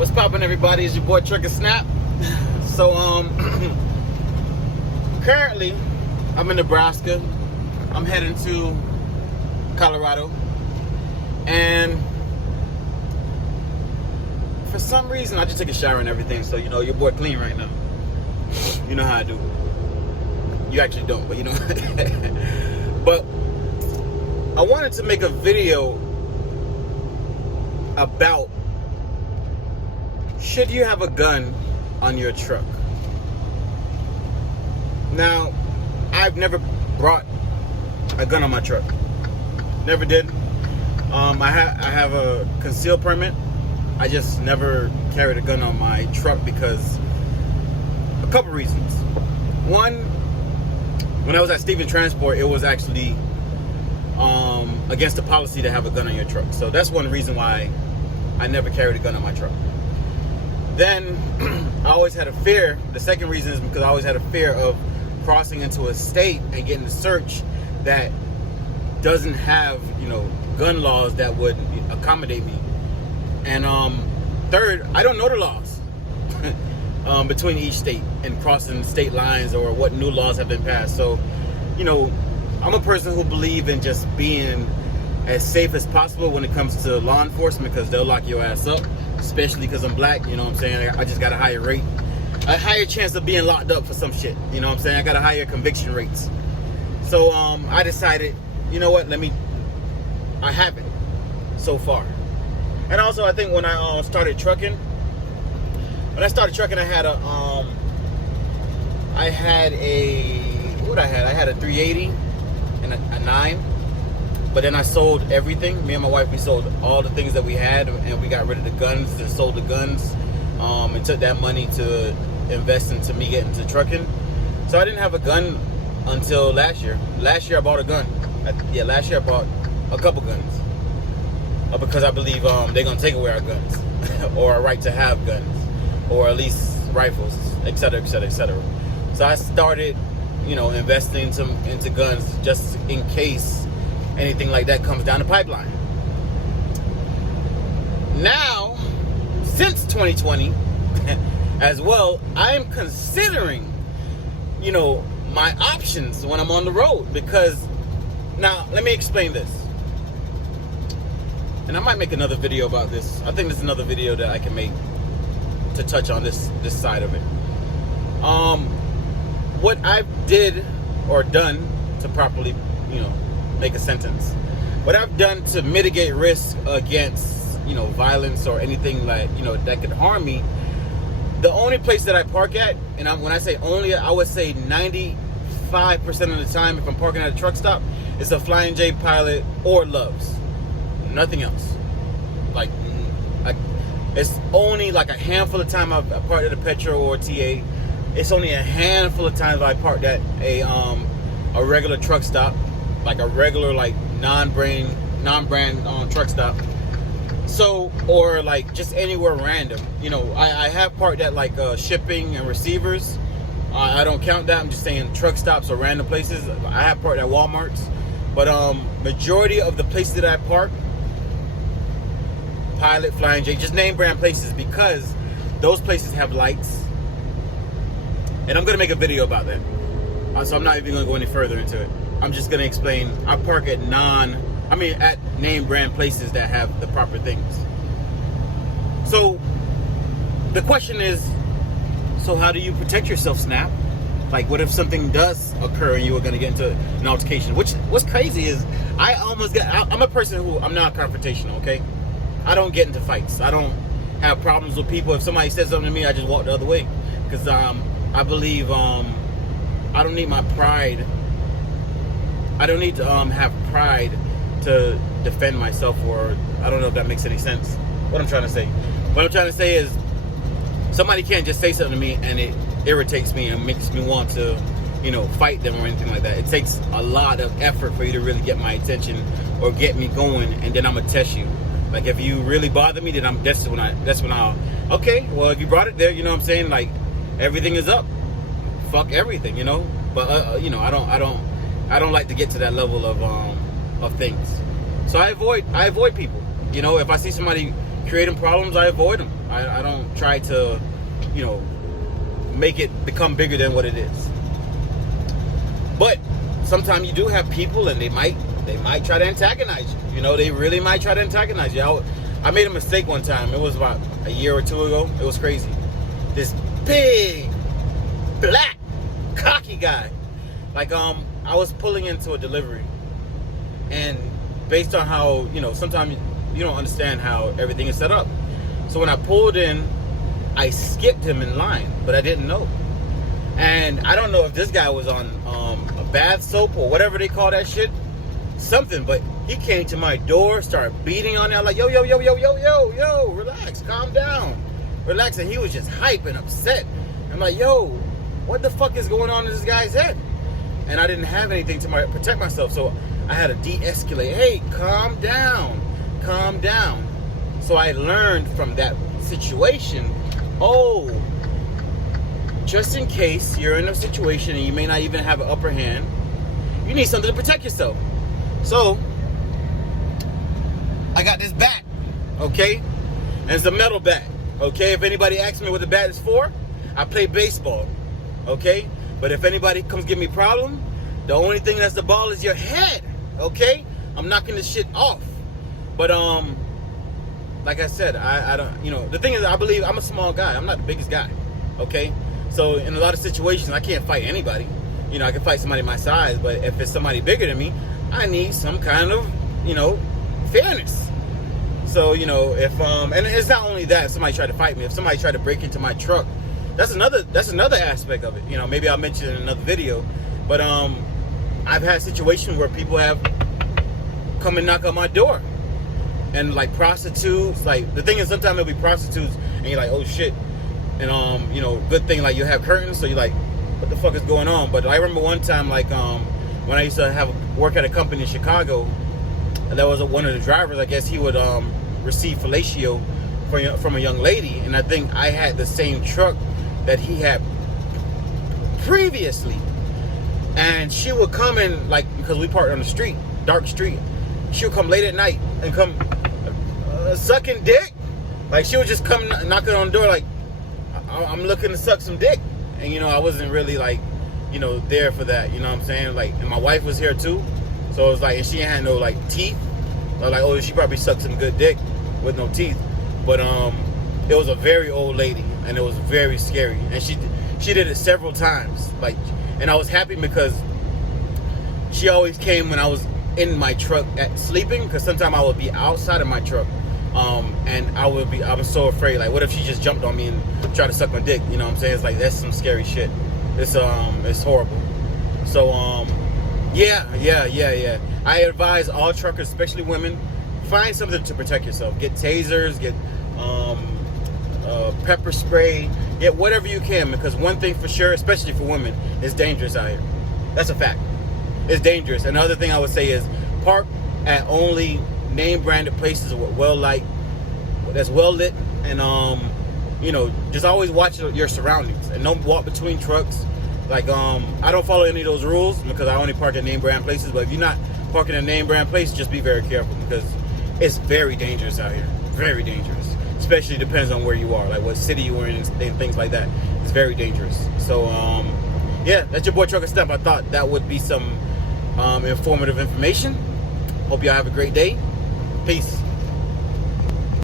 What's poppin', everybody? It's your boy Trick and Snap. So currently I'm in Nebraska. I'm heading to Colorado, and for some reason I just took a shower and everything, so you know your boy clean right now. You know how I do. You actually don't, but you know. But I wanted to make a video about, should you have a gun on your truck? Now, I've never brought a gun on my truck. Never did. I have a concealed permit. I just never carried a gun on my truck because a couple reasons. One, when I was at Stephen Transport, it was actually against the policy to have a gun on your truck. So that's one reason why I never carried a gun on my truck. Then I always had a fear. The second reason is because I always had a fear of crossing into a state and getting a search that doesn't have, you know, gun laws that would accommodate me. And third, I don't know the laws between each state and crossing state lines or what new laws have been passed. So, you know, I'm a person who believes in just being as safe as possible when it comes to law enforcement, because they'll lock your ass up, especially because I'm black. You know what I'm saying? I just got a higher chance of being locked up for some shit. You know what I'm saying? I got a higher conviction rates. So I decided, you know what? I haven't so far. And also, I think when I started trucking, I had a 380 and a 9. But then I sold everything. Me and my wife, we sold all the things that we had, and we got rid of the guns and sold the guns, and took that money to invest into me getting into trucking. So I didn't have a gun until last year. Last year I bought a gun. Last year I bought a couple guns, because I believe they're gonna take away our guns or our right to have guns, or at least rifles, etc., etc., etc. So I started, you know, investing into guns just in case anything like that comes down the pipeline. Now, since 2020 as well, I am considering, you know, my options when I'm on the road, because now let me explain this. And I might make another video about this. I think there's another video that I can make to touch on this side of it. What I've did or done to properly, you know, make a sentence. What I've done to mitigate risk against, you know, violence or anything like, you know, that could harm me. The only place that I park at, and when I say only, I would say 95% of the time, if I'm parking at a truck stop, it's a Flying J, Pilot, or Love's. Nothing else. Like, it's only like a handful of times I've parked at a Petro or TA. It's only a handful of times I parked at a regular truck stop, like a regular, like non-brand truck stop. So, or like just anywhere random. You know, I have parked at like shipping and receivers. I don't count that. I'm just saying truck stops or random places. I have parked at Walmarts, but majority of the places that I park, Pilot, Flying J, just name brand places, because those places have lights. And I'm gonna make a video about that. So I'm not even gonna go any further into it. I'm just gonna explain. I park at at name brand places that have the proper things. So the question is, so how do you protect yourself, Snap? Like, what if something does occur and you were gonna get into an altercation? What's crazy is I'm a person who, I'm not confrontational, okay? I don't get into fights. I don't have problems with people. If somebody says something to me, I just walk the other way, because I believe I don't need my pride. I don't need to have pride to defend myself, or I don't know if that makes any sense. What I'm trying to say is, somebody can't just say something to me and it irritates me and makes me want to, you know, fight them or anything like that. It takes a lot of effort for you to really get my attention or get me going, and then I'm gonna test you. Like, if you really bother me, then that's when I'll okay, well, if you brought it there, you know what I'm saying, like, everything is up. Fuck everything, you know. But you know, I don't like to get to that level of things. So I avoid people. You know, if I see somebody creating problems, I avoid them. I don't try to, you know, make it become bigger than what it is. But sometimes you do have people, and they might try to antagonize you. You know, they really might try to antagonize you. I made a mistake one time. It was about a year or two ago. It was crazy. This big, black, cocky guy. Like, I was pulling into a delivery, and based on how, you know, sometimes you don't understand how everything is set up. So when I pulled in, I skipped him in line, but I didn't know. And I don't know if this guy was on a bath soap or whatever they call that shit, something, but he came to my door, started beating on it. I'm like, yo, relax, calm down, relax. And he was just hype and upset. I'm like, yo, what the fuck is going on in this guy's head? And I didn't have anything to protect myself, so I had to de-escalate. Hey, calm down, calm down. So I learned from that situation, oh, just in case you're in a situation and you may not even have an upper hand, you need something to protect yourself. So I got this bat, okay? And it's a metal bat, okay? If anybody asks me what the bat is for, I play baseball, okay? But if anybody comes give me a problem, the only thing that's the ball is your head, okay? I'm knocking this shit off. But like I said, I don't, you know, the thing is, I believe I'm a small guy. I'm not the biggest guy, okay? So in a lot of situations, I can't fight anybody. You know, I can fight somebody my size, but if it's somebody bigger than me, I need some kind of, you know, fairness. So, you know, if and it's not only that, if somebody tried to fight me, if somebody tried to break into my truck, that's another aspect of it. You know, maybe I'll mention it in another video. But I've had situations where people have come and knock on my door. And like prostitutes, like the thing is, sometimes it'll be prostitutes and you're like, oh shit. And you know, good thing like you have curtains, so you're like, what the fuck is going on? But I remember one time, like when I used to work at a company in Chicago, and there was one of the drivers, I guess he would receive fellatio from a young lady, and I think I had the same truck that he had previously. And she would come in, like, because we parked on the street, dark street, she would come late at night and come sucking dick. Like, she would just come knocking on the door like, I'm looking to suck some dick. And, you know, I wasn't really, like, you know, there for that. You know what I'm saying? Like, and my wife was here too. So it was like, and she had no, like, teeth. I was like, oh, she probably sucked some good dick with no teeth. But it was a very old lady, and it was very scary. And she did it several times. Like, and I was happy because she always came when I was in my truck sleeping, because sometimes I would be outside of my truck. And I was so afraid, like, what if she just jumped on me and tried to suck my dick? You know what I'm saying? It's like, that's some scary shit. It's horrible. So, yeah. I advise all truckers, especially women, find something to protect yourself. Get tasers, get, pepper spray, get whatever you can, because one thing for sure, especially for women, it's dangerous out here. That's a fact. It's dangerous. Another thing I would say is park at only name branded places that's well lit, and you know, just always watch your surroundings and don't walk between trucks. Like, I don't follow any of those rules because I only park at name brand places. But if you're not parking at name brand places, just be very careful, because it's very dangerous out here. Very dangerous. Especially depends on where you are, like what city you are in and things like that. It's very dangerous. So yeah, that's your boy Trucker Step. I thought that would be some informative information. Hope y'all have a great day. Peace.